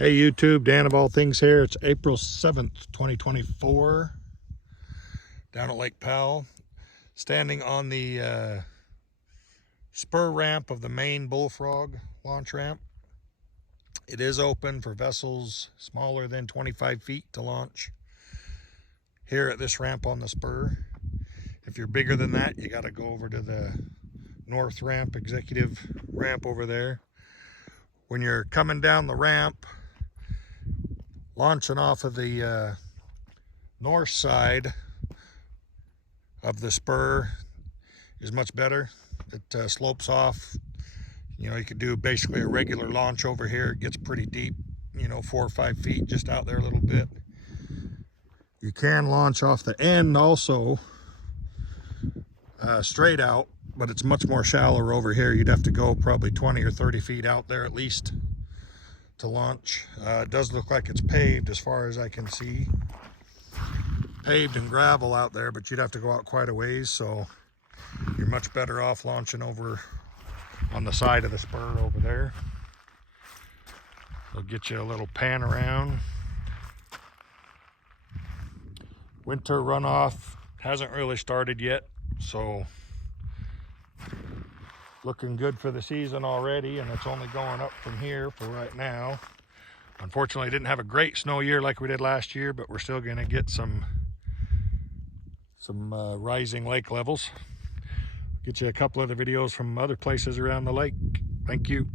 Hey YouTube, Dan of All Things here. It's April 7th, 2024, down at Lake Powell, standing on the spur ramp of the main Bullfrog launch ramp. It is open for vessels smaller than 25 feet to launch here at this ramp on the spur. If you're bigger than that, you got to go over to the north ramp, executive ramp over there. When you're coming down the ramp, launching off of the north side of the spur is much better. It slopes off. You know, you could do basically a regular launch over here. It gets pretty deep, 4 or 5 feet, just out there a little bit. You can launch off the end also, straight out, but it's much more shallower over here. You'd have to go probably 20 or 30 feet out there at least to launch. It does look like it's paved as far as I can see. Paved and gravel out there, but you'd have to go out quite a ways, so you're much better off launching over on the side of the spur over there. They'll get you a little pan around. Winter runoff hasn't really started yet, so looking good for the season already, and it's only going up from here for right now. Unfortunately, didn't have a great snow year like we did last year, but we're still going to get some rising lake levels. Get you a couple other videos from other places around the lake. Thank you.